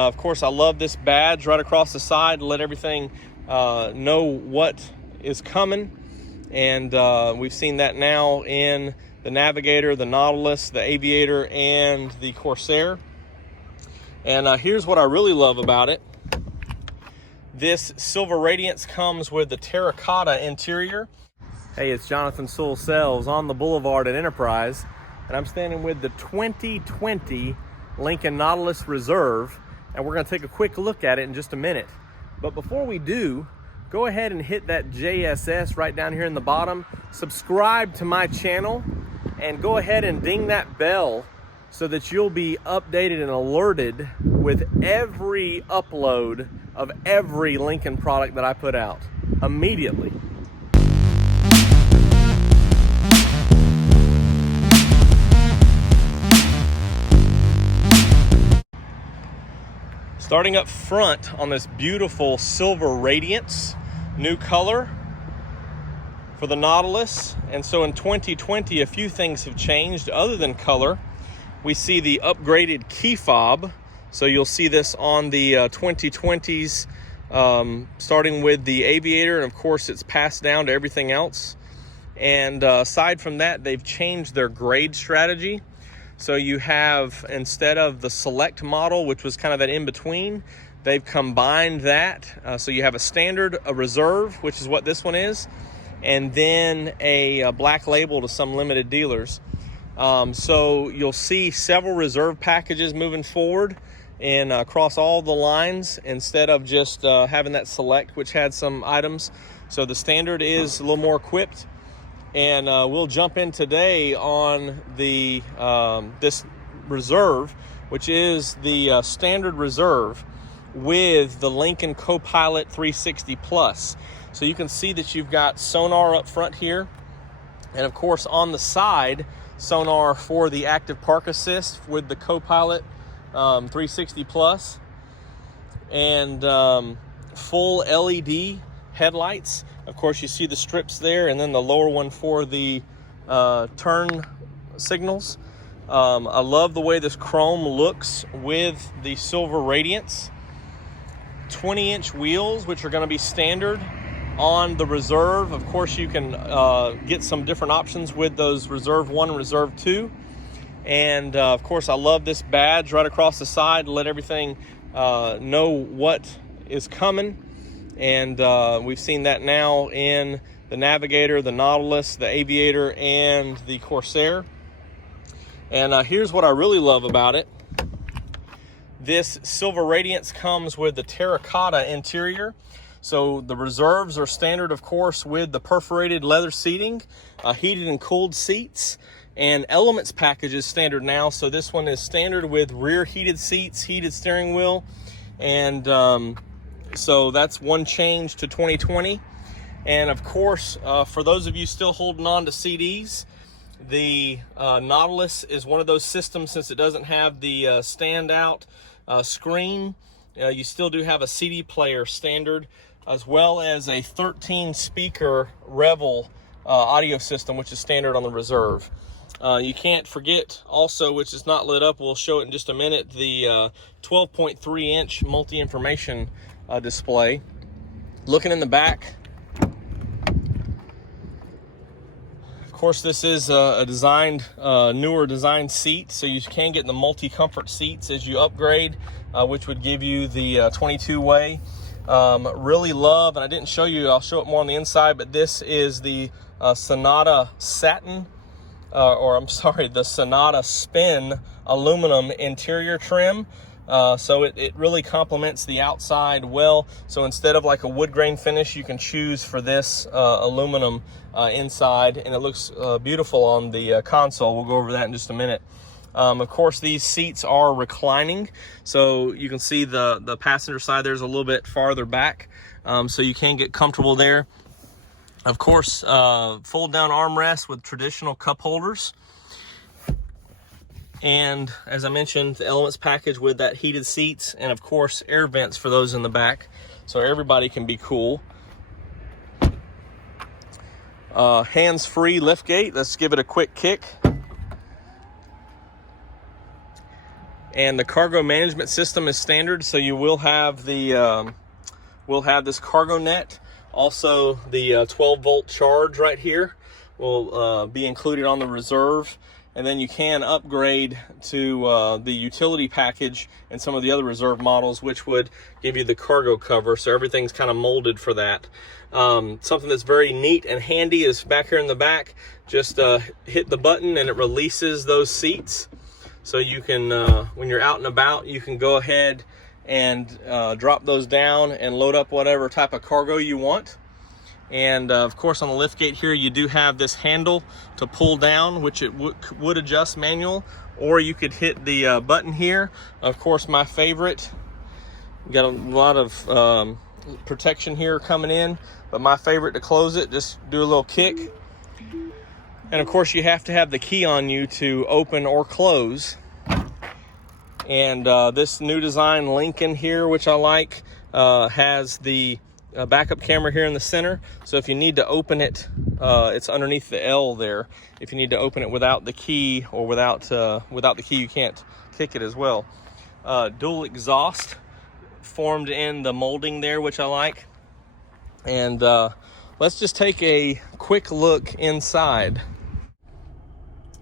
Of course, I love this badge right across the side to let everything know what is coming. And we've seen that now in the Navigator, the Nautilus, the Aviator, and the Corsair. And here's what I really love about it. This Silver Radiance comes with the Terracotta interior. Hey, it's Jonathan Sewell Sells on the Boulevard at Enterprise, and I'm standing with the 2020 Lincoln Nautilus Reserve, and we're going to take a quick look at it in just a minute. But before we do, go ahead and hit that JSS right down here in the bottom, subscribe to my channel, and go ahead and ding that bell so that you'll be updated and alerted with every upload of every Lincoln product that I put out immediately. Starting up front on this beautiful Silver Radiance, new color for the Nautilus. And so in 2020, a few things have changed other than color. We see the upgraded key fob. So you'll see this on the 2020s, starting with the Aviator, and of course it's passed down to everything else. And aside from that, they've changed their grade strategy. So you have, instead of the Select model, which was kind of that in-between, they've combined that. So you have a Standard, a Reserve, which is what this one is, and then a Black Label to some limited dealers. So you'll see several Reserve packages moving forward and across all the lines, instead of just having that Select, which had some items. So the Standard is a little more equipped. And we'll jump in today on the this Reserve, which is the Standard Reserve with the Lincoln Copilot 360 Plus. So you can see that you've got sonar up front here, and of course on the side, sonar for the active park assist with the Copilot 360 Plus, and full LED headlights. Of course, you see the strips there, and then the lower one for the turn signals. I love the way this chrome looks with the Silver Radiance. 20-inch wheels, which are going to be standard on the Reserve. Of course, you can get some different options with those Reserve 1 and Reserve 2. And of course, I love this badge right across the side to let everything know what is coming. And we've seen that now in the Navigator, the Nautilus, the Aviator, and the Corsair. And here's what I really love about it. This Silver Radiance comes with the Terracotta interior. So the Reserves are standard, of course, with the perforated leather seating, heated and cooled seats, and Elements package is standard now. So this one is standard with rear heated seats, heated steering wheel, and so that's one change to 2020. And of course, for those of you still holding on to CDs, the Nautilus is one of those systems, since it doesn't have the standout screen. You still do have a CD player standard, as well as a 13 speaker Revel audio system, which is standard on the Reserve. You can't forget also, which is not lit up, we'll show it in just a minute, the 12.3 inch multi-information display. Looking in the back, of course, this is a designed, newer designed seat, so you can get the multi-comfort seats as you upgrade, which would give you the 22-way. Really love, and I didn't show you, I'll show it more on the inside, but this is the Sonata Satin, the Sonata Spin aluminum interior trim. So it really complements the outside well. So instead of like a wood grain finish, you can choose for this aluminum inside, and it looks beautiful on the console. We'll go over that in just a minute. Of course, these seats are reclining, so you can see the passenger side there's a little bit farther back, so you can get comfortable there. Of course, fold down armrests with traditional cup holders. And as I mentioned, the Elements package with that heated seats, and of course air vents for those in the back, so everybody can be cool. Hands-free liftgate. Let's give it a quick kick. And the cargo management system is standard, so you will have the this cargo net. Also, the 12-volt charge right here will be included on the Reserve. And then you can upgrade to the utility package and some of the other Reserve models, which would give you the cargo cover. So everything's kind of molded for that. Something that's very neat and handy is back here in the back. Just hit the button and it releases those seats. So you can, when you're out and about, you can go ahead and drop those down and load up whatever type of cargo you want. And of course, on the liftgate here, you do have this handle to pull down, which it would adjust manual, or you could hit the button here. Of course, my favorite, got a lot of protection here coming in, but my favorite to close it, just do a little kick. And of course, you have to have the key on you to open or close. And this new design Lincoln here, which I like, has the backup camera here in the center. So if you need to open it, it's underneath the L there. If you need to open it without the key, or without the key, you can't kick it as well. Dual exhaust formed in the molding there, which I like. And let's just take a quick look inside.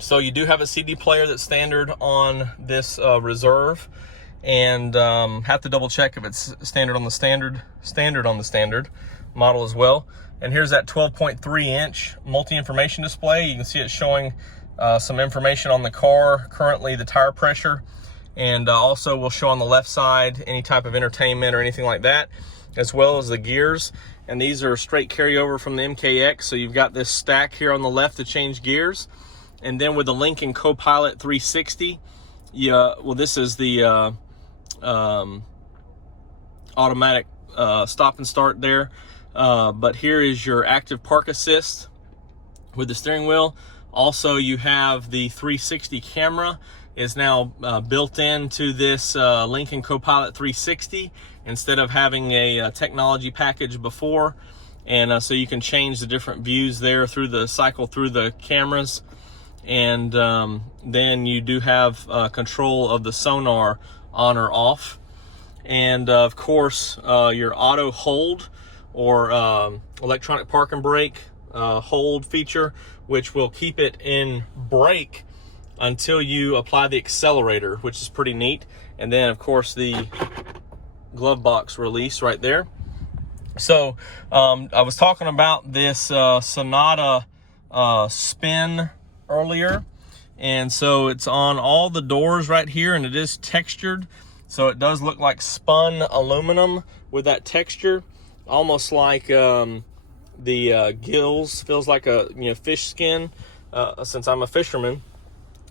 So you do have a CD player that's standard on this Reserve, and have to double check if it's standard on the standard model as well. And here's that 12.3 inch multi-information display. You can see it showing some information on the car, currently the tire pressure, and also will show on the left side any type of entertainment or anything like that, as well as the gears. And these are straight carryover from the MKX, so you've got this stack here on the left to change gears. And then with the Lincoln Copilot 360, this is the automatic stop and start there. But here is your active park assist with the steering wheel. Also, you have the 360 camera is now built into this Lincoln Copilot 360 instead of having a technology package before. And so you can change the different views there through the cameras. And then you do have control of the sonar on or off. And of course, your auto hold or electronic park and brake hold feature, which will keep it in brake until you apply the accelerator, which is pretty neat. And then of course the glove box release right there. So I was talking about this Sonata spin earlier, and so it's on all the doors right here, and it is textured, so it does look like spun aluminum with that texture, almost like the gills, feels like a fish skin, since I'm a fisherman.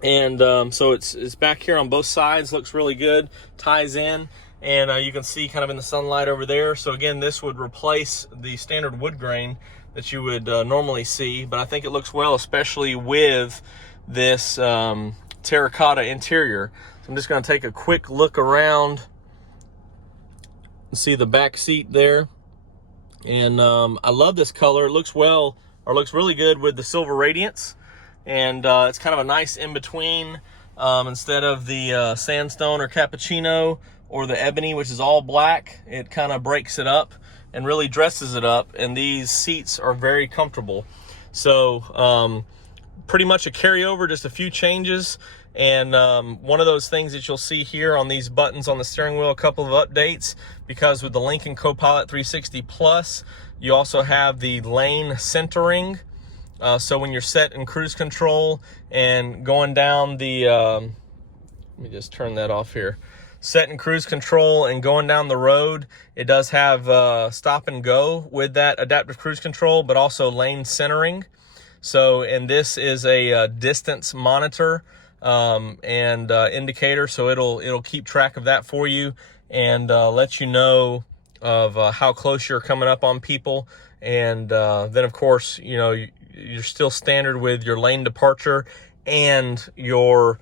And so it's back here on both sides, looks really good, ties in, and you can see kind of in the sunlight over there. So again, this would replace the standard wood grain that you would normally see, but I think it looks well, especially with this terracotta interior. So I'm just going to take a quick look around and see the back seat there. And I love this color. It looks really good with the Silver Radiance, and it's kind of a nice in between. Instead of the sandstone or cappuccino or the ebony, which is all black, it kind of breaks it up and really dresses it up, and these seats are very comfortable. So pretty much a carryover, just a few changes. And one of those things that you'll see here on these buttons on the steering wheel, a couple of updates, because with the Lincoln Copilot 360 Plus, you also have the lane centering. So when you're set in cruise control and going down the, let me just turn that off here. Set in cruise control and going down the road, it does have stop and go with that adaptive cruise control, but also lane centering. So, and this is a distance monitor and indicator, so it'll keep track of that for you and let you know of how close you're coming up on people. And then of course, you're still standard with your lane departure and your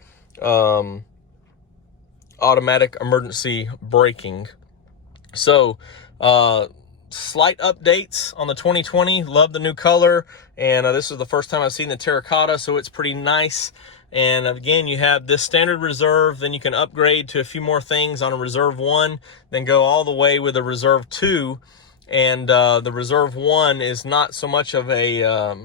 automatic emergency braking. So slight updates on the 2020. Love the new color, and this is the first time I've seen the Terracotta, so it's pretty nice. And again, you have this standard reserve, then you can upgrade to a few more things on a reserve 1, then go all the way with a reserve 2. And the reserve 1 is not so much of a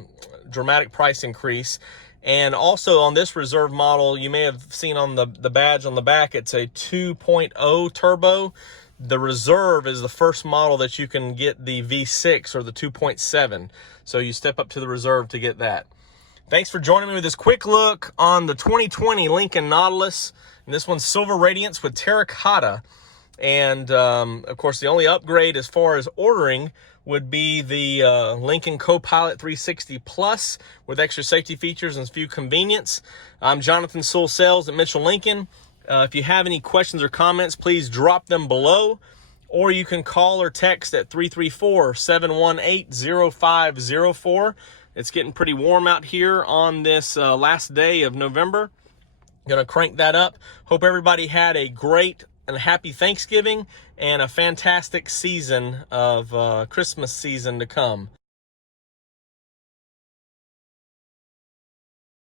dramatic price increase. And also on this reserve model, you may have seen on the badge on the back, it's a 2.0 turbo. The reserve is the first model that you can get the V6 or the 2.7. So you step up to the reserve to get that. Thanks for joining me with this quick look on the 2020 Lincoln Nautilus. And this one's Silver Radiance with Terracotta. And of course, the only upgrade as far as ordering would be the Lincoln Copilot 360 Plus with extra safety features and a few convenience. I'm Jonathan Sewell Sales at Mitchell Lincoln. If you have any questions or comments, please drop them below, or you can call or text at 334-718-0504. It's getting pretty warm out here on this last day of November. Gonna crank that up. Hope everybody had a great and happy Thanksgiving and a fantastic season of Christmas season to come.